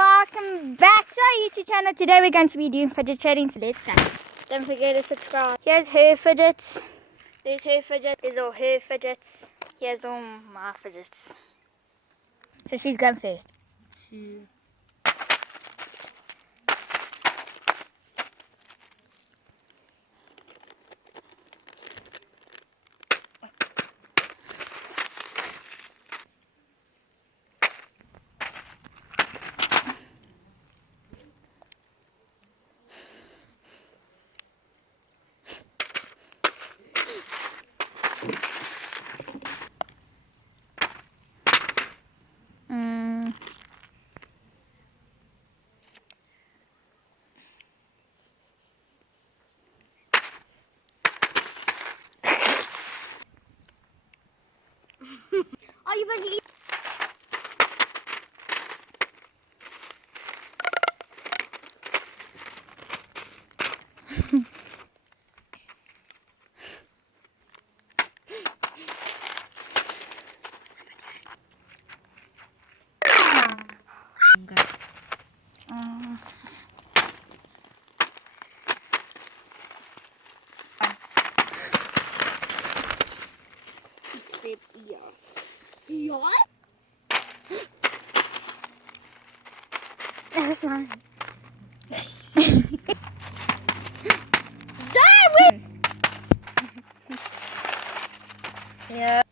welcome back to our YouTube channel. Today we're going to be doing fidget trading, so let's go. Don't forget to subscribe. Here's her fidgets. There's her fidget. Here's all her fidgets. Here's all my fidgets. So she's going first. Are you busy? Yes. That's mine. Yeah.